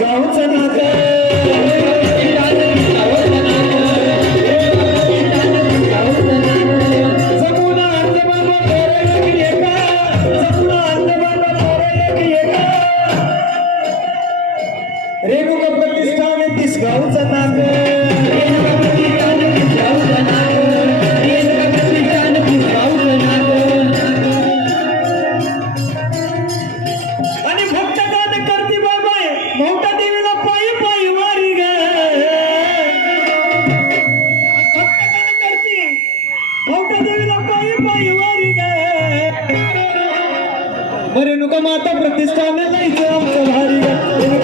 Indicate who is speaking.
Speaker 1: गावचं नातं. रेणुका माता प्रतिष्ठान लयचं माता प्रतिष्ठान आमचं भारी